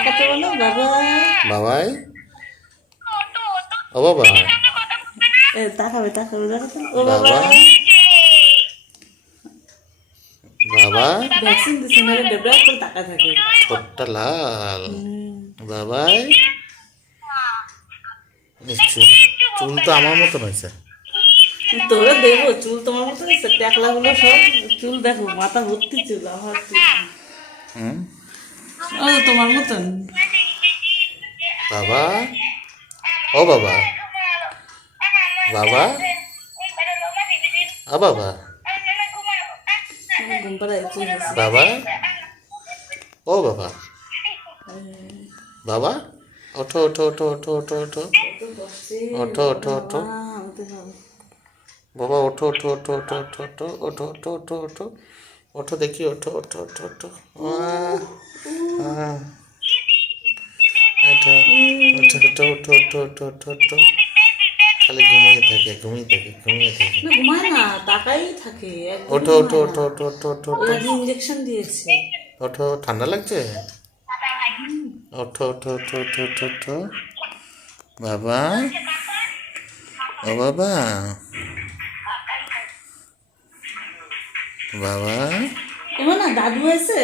তাকাতে বলো বাবা। বাবাই, ও বাবা, তাকাবে তাকাবে দেখাতে ও বাবা। বাবা, বাবা, ভ্যাকসিন দিচ্ছে না ডেবরা করে তাকা থাকে। ঠোঁটটা লাল। বাবাই, চুল তো আমার মতন হয়েছে। তোরা দেবো চুল তোমার মতো হয়েছে ট্যাকলাগুলো সব চুল দেখো মাথা ভর্তি চুল আমার চুল হুম, ও তোমার মতন। বাবা, ও বাবা, বাবা, ও বাবা, ঘুম পাড়ায় চুল আছে। বাবা, ও বাবা, বাবা, ওঠো ওঠো ওঠো ওঠো ওঠো ওঠো, ওঠো ওঠো ওঠো, বাবা ওঠো ওঠো ওঠো ওঠো ওঠো ওঠো ওঠো ওঠো ওঠো ওঠো, ওঠো দেখি, ওঠো ওঠো ওঠো ওঠো, ওঠো ওঠো ওঠো ওঠো ওঠো ওঠো ওঠো ওঠো, খালি ঘুমিয়ে থাকে ঘুমিয়ে থাকে ঘুমিয়ে থাকে। না ঘুমায় না তাকাই থাকে ওঠো ওঠো ওঠো ওঠো ওঠো ওঠো ওঠো, ইঞ্জেকশন দিয়েছে। ওঠো, ঠান্ডা লাগছে? ওঠো ওঠো ওঠো ওঠো ওঠো ওঠো, বাবা, ও বাবা, বাবা, এমন না দাদু আছে